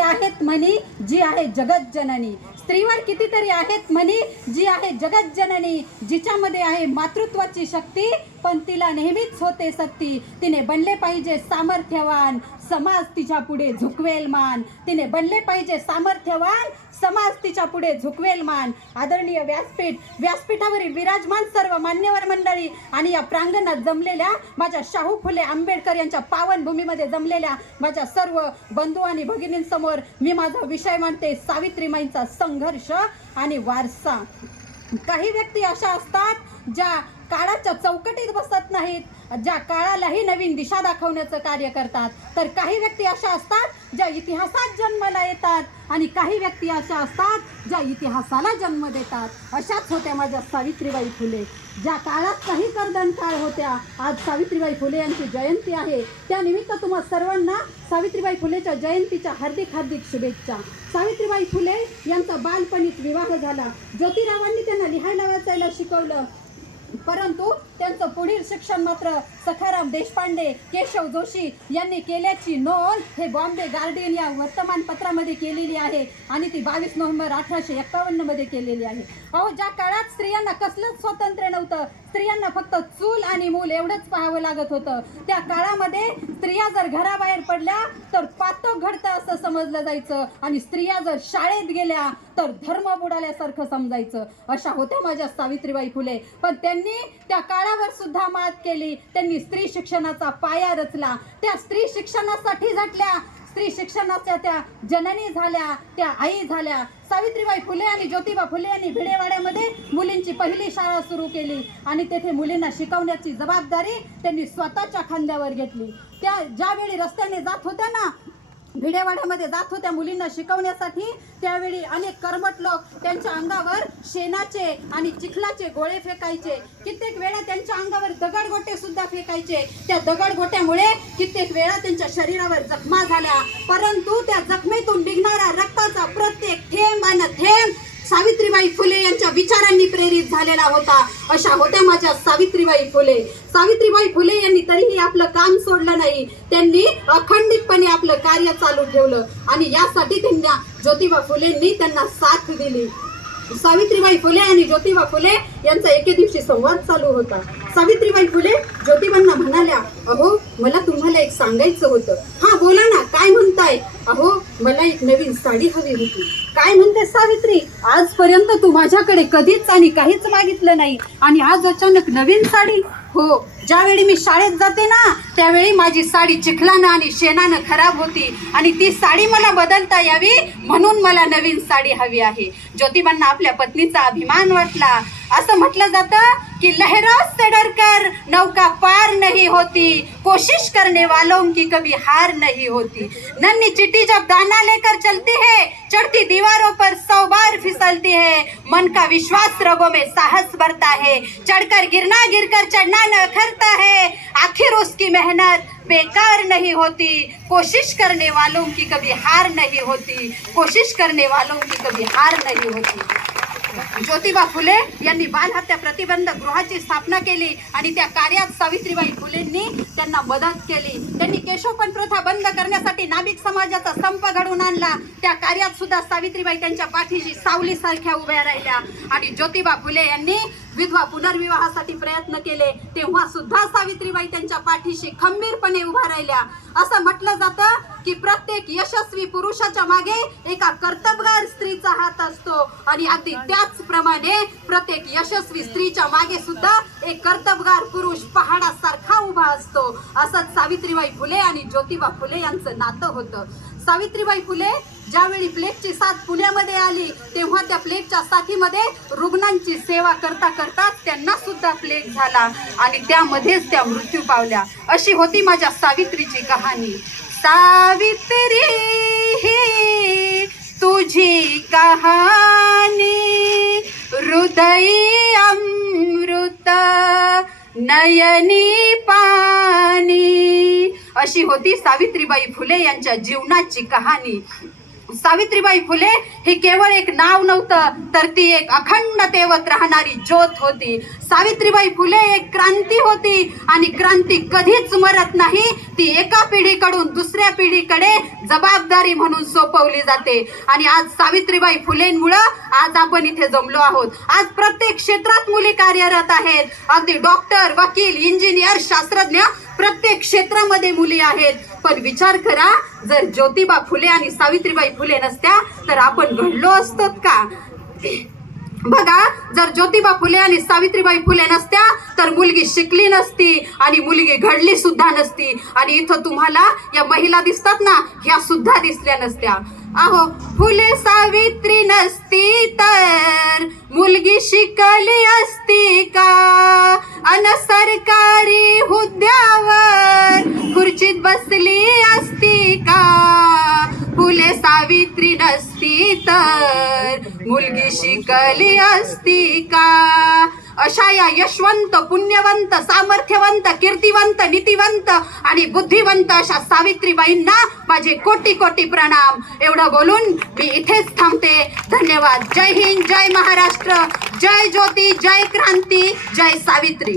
शक्ती आहेत म्हणी जी आहे जगत जननी. स्त्रीवर कितीतरी आहेत म्हणी जी आहे जगत जननी, जिच्यामध्ये आहे मातृत्वाची शक्ती, पण तिला नेहमीच होते सक्ती. तिने बनले पाहिजे सामर्थ्यवान, समाज तिच्या पुढे झुकवेल मान. तिने बनले पाहिजे सामर्थ्यवान, समाज तिच्या पुढे झुकवेल मान. आदरणीय व्यासपीठ, व्यासपीठावरील विराजमान सर्व मान्यवर मंडळी आणि या प्रांगणात जमलेल्या माझ्या शाहू फुले आंबेडकर यांच्या पावनभूमीमध्ये जमलेल्या माझ्या सर्व बंधू आणि भगिनींसमोर मी माझा विषय मांडते, सावित्रीमाईंचा संघर्ष आणि वारसा. काही व्यक्ती अशा असतात ज्या काळाच्या चौकटीत बसत नाहीत, ज्या काळालाही नवीन दिशा दाखवण्याचं कार्य करतात. तर काही व्यक्ती अशा असतात ज्या इतिहासात जन्माला येतात आणि काही व्यक्ती अशा असतात ज्या इतिहासाला जन्म देतात. अशाच होत्या माझ्या सावित्रीबाई फुले. ज्या काळात काही कर्दन काळ होत्या, आज सावित्रीबाई फुले यांची जयंती आहे. त्यानिमित्त तुम्हा सर्वांना सावित्रीबाई फुलेच्या जयंतीच्या हार्दिक हार्दिक शुभेच्छा. सावित्रीबाई फुले यांचा बालपणीच विवाह झाला. ज्योतिरावांनी त्यांना लिहायला वाचायला शिकवलं, परंतु त्यांचं पुढील शिक्षण मात्र सखाराम देशपांडे, केशव जोशी यांनी केल्याची नोंद हे बॉम्बे गार्डियन या वर्तमानपत्रामध्ये केलेली आहे आणि ती 22 नोव्हेंबर 1851 मध्ये केलेली आहे. अहो, ज्या काळात स्त्रियांना कसलंच स्वातंत्र्य नव्हतं, स्त्रियांना फक्त चूल आणि मूल एवढंच पाहावं लागत होतं, त्या काळामध्ये स्त्रिया जर घराबाहेर पडल्या तर पातक घडतं असं समजलं जायचं आणि स्त्रिया जर शाळेत गेल्या तर धर्म बुडाल्यासारखं समजायचं. अशा होत्या माझ्या सावित्रीबाई फुले. पण त्यांनी त्या काळावर सुद्धा मात केली. त्यांनी स्त्री शिक्षणाचा पाया रचला. त्या स्त्री शिक्षणासाठी झटल्या, स्त्री शिक्षणाच्या त्या जननी झाल्या, त्या आई झाल्या. सावित्रीबाई फुले आणि ज्योतिबा फुले यांनी भिडेवाड्यामध्ये मुलींची पहिली शाळा सुरू केली आणि तेथे मुलींना शिकवण्याची जबाबदारी त्यांनी स्वतःच्या खांद्यावर घेतली. त्या ज्यावेळी रस्त्याने जात होत्या ना, भिडेवाड्यामध्ये जात होत्या मुलींना शिकवण्यासाठी, त्यावेळी अनेक कर्मठ लोक त्यांच्या अंगावर शेणाचे आणि चिखलाचे गोळे फेकायचे. कित्येक वेळा त्यांच्या अंगावर दगडगोटे सुद्धा फेकायचे. त्या दगडगोट्यामुळे कित्येक वेळा त्यांच्या शरीरावर जखमा झाल्या, परंतु त्या जखमेतून निघणारा रक्ताचा प्रत्येक थेंब आणि थेंब सावित्रीबाई फुले यांच्या विचारांनी प्रेरित झालेला होता. अशा होत्या माझ्या सावित्रीबाई फुले. सावित्रीबाई फुले यांनी तरीही आपलं काम सोडलं नाही. त्यांनी अखंडितपणे आपलं कार्य चालू ठेवलं आणि यासाठी त्यांना ज्योतिबा फुलेंनी त्यांना साथ दिली. सावित्रीबाई फुले आणि ज्योतिबा फुले यांचा एके दिवशी संवाद चालू होता. सावित्रीबाई फुले ज्योतिबांना म्हणाल्या, अहो, मला तुम्हाला एक सांगायचं होतं. हा, बोला ना, काय म्हणताय? अहो, मला एक नवीन साडी हवी होती. काय म्हणते सावित्री? आजपर्यंत तू माझ्याकडे कधीच आणि काहीच मागितलं नाही आणि आज अचानक नवीन साडी? हो, ज्यावेळी मी शाळेत जाते ना, त्यावेळी माझी साडी चिखलानं आणि शेणानं खराब होती आणि ती साडी मला बदलता यावी म्हणून मला नवीन साडी हवी आहे. ज्योतिबांना आपल्या पत्नीचा अभिमान वाटला. असं म्हटलं जातं कि लहरों से डरकर नौका पार नहीं होती, कोशिश करने वालों की कभी हार नहीं होती. नन्ही चिट्टी जब दाना लेकर चलती है, चढ़ती दीवारों पर 100 बार फिसलती है. मन का विश्वास रगों में साहस भरता है, चढ़कर गिरना गिरकर चढ़ना न करता है. आखिर उसकी मेहनत बेकार नहीं होती, कोशिश करने वालों की कभी हार नहीं होती, कोशिश करने वालों की कभी हार नहीं होती. ज्योतिबा फुले यांनी बालहत्या प्रतिबंधक गृहाची स्थापना केली आणि त्या कार्यात सावित्रीबाई फुलेंनी त्यांना मदत केली. त्यांनी केशवपण प्रथा बंद करण्यासाठी नाभिक समाजाचा संप घडवून आणला. त्या कार्यात सुद्धा सावित्रीबाई त्यांच्या पाठीशी सावलीसारख्या उभ्या राहिल्या आणि ज्योतिबा फुले यांनी विधवा पुनर्विवाहासाठी प्रयत्न केले, तेव्हा सुद्धा सावित्रीबाई त्यांच्या पाठीशी खंबीरपणे उभा राहिल्या. असं म्हटलं जातं की प्रत्येक यशस्वी पुरुषाच्या मागे एका कर्तबगार स्त्रीचा हात असतो आणि अगदी त्याचप्रमाणे प्रत्येक यशस्वी स्त्रीच्या मागे सुद्धा एक कर्तबगार पुरुष पहाडासारखा उभा असतो. असंच सावित्रीबाई फुले आणि ज्योतिबा फुले यांचं नातं होतं. सावित्रीबाई फुले ज्यावेळी प्लेगची साथ पुण्यामध्ये आली, तेव्हा त्या प्लेगच्या साथीमध्ये रुग्णांची सेवा करता करता त्यांना सुद्धा प्लेग झाला आणि त्यामध्येच त्या मृत्यू पावल्या. अशी होती माझ्या सावित्रीची कहाणी. सावित्री ही तुझी कहाणी, हृदयी अमृत नयनी पाणी. अशी होती सावित्रीबाई फुले यांच्या जीवनाची कहाणी. सावित्रीबाई फुले हे केवळ एक नाव नव्हतं, तर ती एक अखंड तेवत राहणारी ज्योत होती. सावित्रीबाई फुले एक क्रांती होती आणि क्रांती कधीच मरत नाही. ती एका पिढीकडून दुसऱ्या पिढीकडे जबाबदारी म्हणून सोपवली जाते. आणि आज सावित्रीबाई फुलेंमुळं आज आपण इथे जमलो आहोत. आज प्रत्येक क्षेत्रात मुली कार्यरत आहेत. अगदी डॉक्टर, वकील, इंजिनियर, शास्त्रज्ञ प्रत्येक क्षेत्रामध्ये मुली आहेत. पण विचार करा, जर ज्योतिबा फुले आणि सावित्रीबाई फुले नसत्या तर आपण घडलो असतो का? बघा, जर ज्योतिबा फुले आणि सावित्रीबाई फुले नसत्या तर मुलगी शिकली नसती आणि मुलगी घडली सुद्धा नसती. आणि इथं तुम्हाला या महिला दिसतात ना, ह्या सुद्धा दिसल्या नसत्या. अहो, फुले सावित्री नसती तर मुलगी शिकली असती का? अन सरकारी हुद्द्यावर खुर्चीत बसली असती का? फुले सावित्री नसती तर मुलगी शिकली असती का? अशा या यशवंत, पुण्यवंत, सामर्थ्यवंत, कीर्तिवंत, नीतिवंत आणि बुद्धिवंत अशा सावित्रीबाईंना माझे कोटी कोटी प्रणाम. एवढं बोलून मी इथेच थांबते. धन्यवाद. जय हिंद, जय महाराष्ट्र, जय ज्योती, जय क्रांती, जय सावित्री.